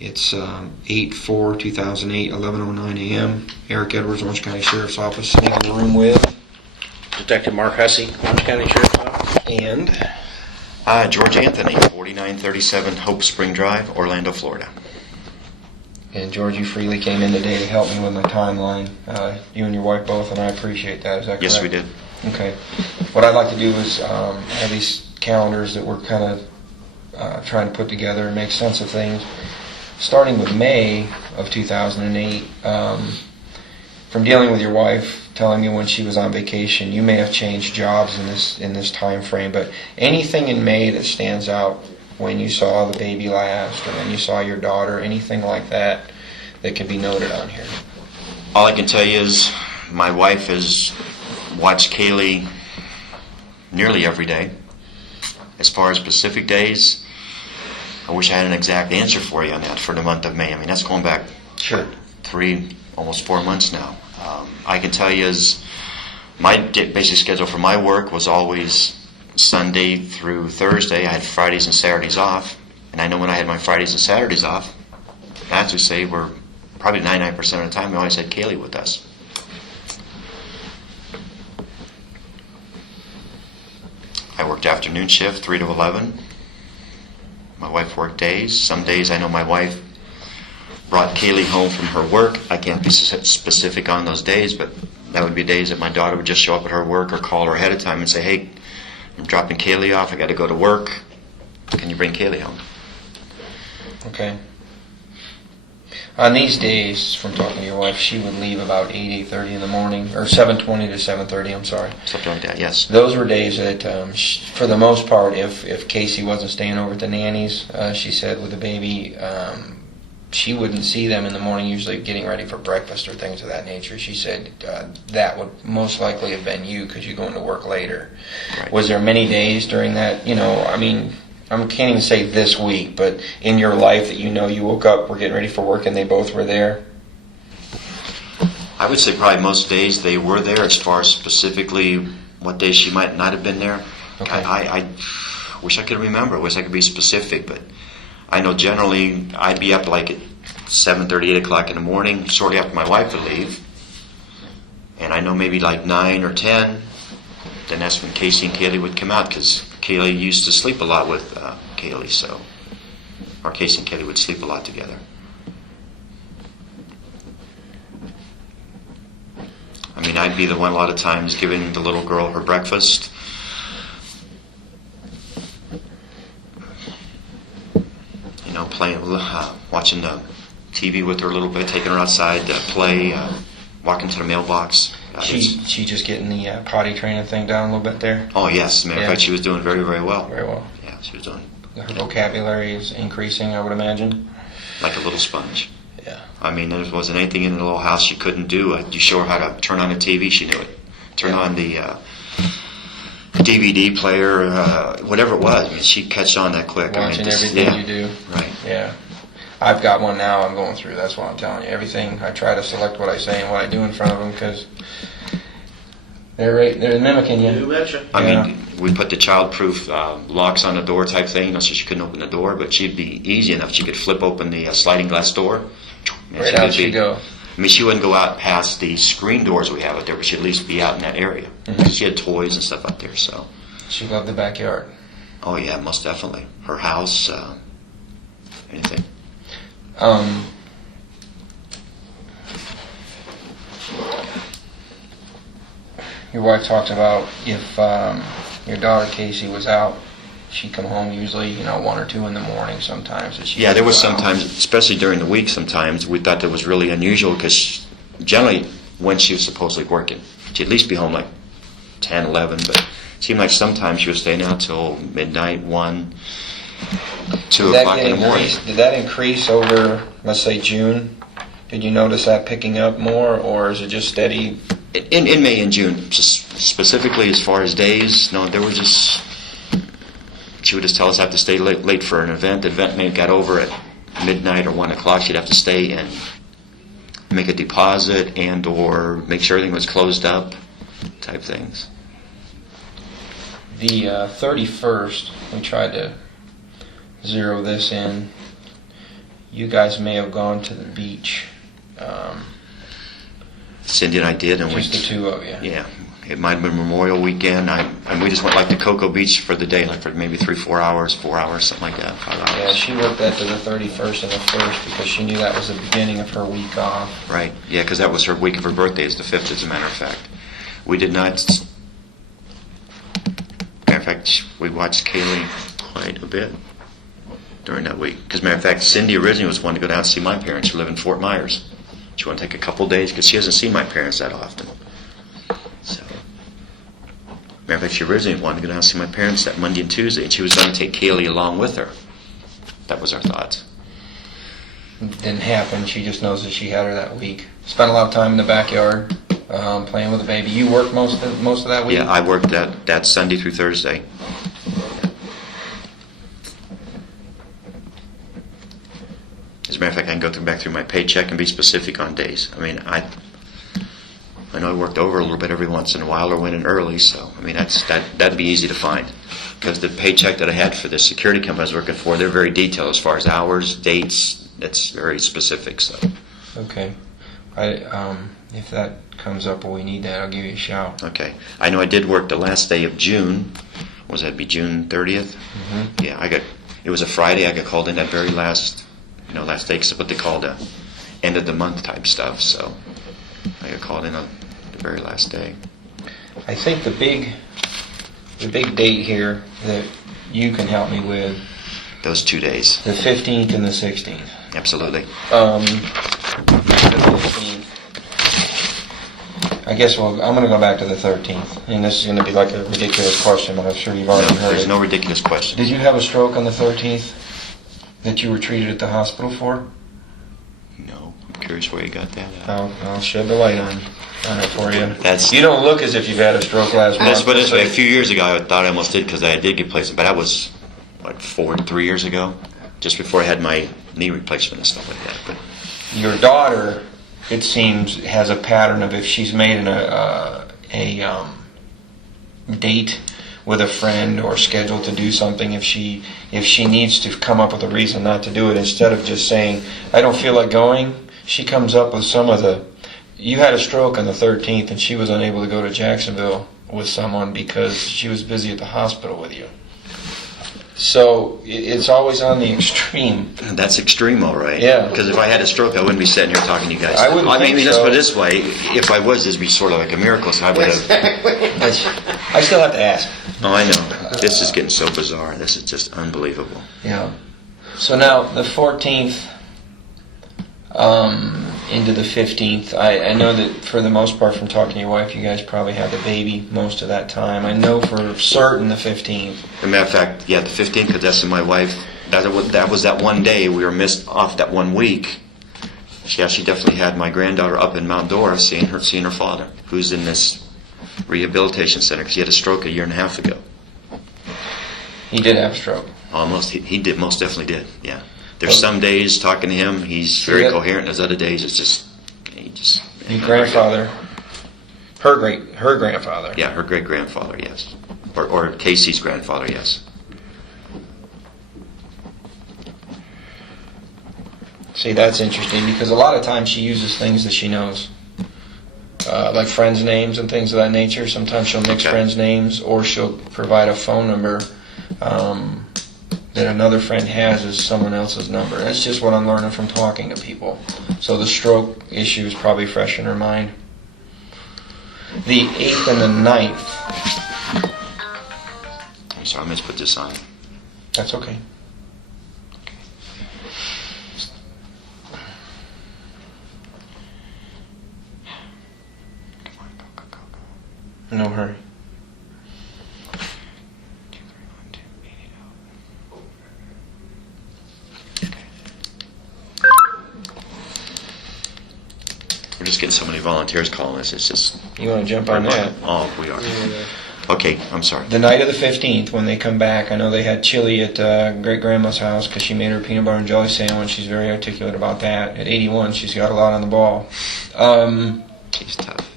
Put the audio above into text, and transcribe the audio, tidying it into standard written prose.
It's 8/4/2008, 11:09 a.m. Eric Edwards, Orange County Sheriff's Office, sitting in the room with Detective Mark Hussey, Orange County Sheriff's Office. and George Anthony, 4937 Hope Spring Drive, Orlando, Florida. George, you freely came in today to help me with my timeline. You and your wife both, and I appreciate that. Is that correct? Yes, we did. Okay. What I'd like to do is have these calendars that we're kind of trying to put together and make sense of things. Starting with May of 2008, from dealing with your wife, telling me when she was on vacation, you may have changed jobs in this time frame, but anything in May that stands out when you saw the baby last, or when you saw your daughter, anything like that that can be noted on here? All I can tell you is my wife has watched Caylee nearly every day. As far as specific days, I wish I had an exact answer for you on that for the month of May. I mean, that's going back Sure. 3, almost 4 months now. I can tell you is my basic schedule for my work was always Sunday through Thursday. I had Fridays and Saturdays off. And I know when I had my Fridays and Saturdays off, as we say, we're probably 99% of the time we always had Caylee with us. I worked afternoon shift, 3 to 11. My wife worked days. Some days I know my wife brought Caylee home from her work. I can't be specific on those days, but that would be days that my daughter would just show up at her work or call her ahead of time and say, hey, I'm dropping Caylee off. I got to go to work. Can you bring Caylee home? Okay. On these days, from talking to your wife, she would leave about 8:30 in the morning, or 7:20 to 7:30, I'm sorry. Something like that, yes. Those were days that, for the most part, if Casey wasn't staying over at the nanny's, she said with the baby, she wouldn't see them in the morning, usually getting ready for breakfast or things of that nature. She said that would most likely have been you because you go into work later. Right. Was there many days during that, I mean, I can't even say this week, but in your life that you woke up, were getting ready for work, and they both were there? I would say probably most days they were there. As far as specifically what days she might not have been there, Okay. I wish I could remember. I wish I could be specific, but I know generally I'd be up like at 7:30, 8 o'clock in the morning, shortly after my wife would leave. And I know maybe like 9 or 10, then that's when Casey and Caylee would come out, because Caylee used to sleep a lot with Caylee, or Casey and Caylee would sleep a lot together. I mean, I'd be the one a lot of times giving the little girl her breakfast. Playing, watching the TV with her a little bit, taking her outside to play, walking to the mailbox. She just getting the potty training thing down a little bit there? Oh, yes. As a matter of fact, she was doing very, very well. Very well. Yeah, she was doing... Her vocabulary is increasing, I would imagine. Like a little sponge. Yeah. I mean, there wasn't anything in the little house she couldn't do. You show her how to turn on a TV, she knew it. Turn on the DVD player, whatever it was. I mean, she'd catch on that quick. Watching everything you do. Right. Yeah. I've got one now I'm going through. That's what I'm telling you. Everything, I try to select what I say and what I do in front of them, because they're mimicking you. You betcha. I mean, we put the child-proof locks on the door type thing, so she couldn't open the door, but she'd be easy enough. She could flip open the sliding glass door. Right out she'd go. I mean, she wouldn't go out past the screen doors we have out there, but she'd at least be out in that area. Mm-hmm. She had toys and stuff out there, so. She loved the backyard. Oh, yeah, most definitely. Her house, anything. Your wife talked about if your daughter Casey was out, she'd come home usually, 1 or 2 in the morning sometimes. Yeah, there was sometimes, especially during the week sometimes, we thought that was really unusual, because generally when she was supposedly working, she'd at least be home like 10, 11, but it seemed like sometimes she was staying out till midnight, 1, 2 o'clock in the morning. Did that increase over, let's say, June? Did you notice that picking up more, or is it just steady? In May and June, specifically as far as days, no, there was just, she would just tell us I have to stay late for an event. The event may have got over at midnight or 1 o'clock. She'd have to stay and make a deposit and or make sure everything was closed up, type things. The 31st, we tried to zero this in. you guys may have gone to the beach. Cindy and I did, and Just the two of you. Yeah, it might have been Memorial Weekend. And we just went like to Cocoa Beach for the day, like for maybe 4 hours, something like that, 5 hours. Yeah, she worked that to the 31st and the 1st because she knew that was the beginning of her week off. Right. Yeah, because that was her week of her birthday. Is the 5th, as a matter of fact. We did not. Matter of fact, we watched Caylee quite a bit during that week. Because matter of fact, Cindy originally was wanting to go down and see my parents who live in Fort Myers. She wanted to take a couple days because she hasn't seen my parents that often. So, matter of fact, she originally wanted to go down and see my parents that Monday and Tuesday, and she was going to take Caylee along with her. That was our thoughts. Didn't happen. She just knows that she had her that week. Spent a lot of time in the backyard playing with the baby. You worked most of that week? Yeah, I worked that Sunday through Thursday. As a matter of fact, I can go back through my paycheck and be specific on days. I mean, I know I worked over a little bit every once in a while or went in early, so I mean that'd be easy to find. Because the paycheck that I had for the security company I was working for, they're very detailed as far as hours, dates. It's very specific. So. Okay. If that comes up or we need that, I'll give you a shout. Okay. I know I did work the last day of June. Was that be June 30th? Mm-hmm. Yeah, it was a Friday. I got called in that very last day, because what they call the end of the month type stuff. So I got called in on the very last day. I think the big date here that you can help me with, Those 2 days. the 15th and the 16th. Absolutely. The 15th. I guess I'm going to go back to the 13th, and this is going to be like a ridiculous question, but I'm sure you've already heard There's it. no ridiculous question. Did you have a stroke on the 13th that you were treated at the hospital for? No. I'm curious where you got that at. I'll shed the light on it for you. That's- You don't look as if you've had a stroke last month. Let's put it this way. A few years ago, I thought I almost did because I did get placed, but that was, 3 years ago? Just before I had my knee replacement and stuff like that. But Your daughter, it seems, has a pattern of if she's made a date with a friend or scheduled to do something, if she needs to come up with a reason not to do it, instead of just saying, I don't feel like going, she comes up with some of the... You had a stroke on the 13th and she was unable to go to Jacksonville with someone because she was busy at the hospital with you. So it's always on the extreme. that's extreme, all right. Yeah. Because if I had a stroke, I wouldn't be sitting here talking to you guys. I wouldn't think let's so. put it this way. If I was, this would be sort of like a miracle. So I would have... I still have to ask. Oh, I know. This is getting so bizarre. This is just unbelievable. Yeah. So now the 14th into the 15th, I know that for the most part from talking to your wife, you guys probably had the baby most of that time. I know for certain the 15th. As a matter of fact, yeah, the 15th, because that's when my wife, that was that one day we were missed off that 1 week. She definitely had my granddaughter up in Mount Dora seeing her father, who's in this rehabilitation center because he had a stroke 1.5 years ago. He did have a stroke. Almost, he did, most definitely did, yeah. There's some days talking to him, he's very coherent. There's other days it's just, Your grandfather, her grandfather. Yeah, her great grandfather, yes, or Casey's grandfather, yes. See, that's interesting because a lot of times she uses things that she knows. Like friends' names and things of that nature. Sometimes she'll mix friends' names, or she'll provide a phone number that another friend has as someone else's number. That's just what I'm learning from talking to people. So the stroke issue is probably fresh in her mind. The 8th and the 9th. I'm sorry, I must put this on. That's okay. No hurry. We're just getting so many volunteers calling us. It's just... You want to jump on that? Oh, we are. Okay, I'm sorry. The night of the 15th, when they come back, I know they had chili at great-grandma's house because she made her peanut butter and jelly sandwich. She's very articulate about that. At 81, she's got a lot on the ball. She's tough.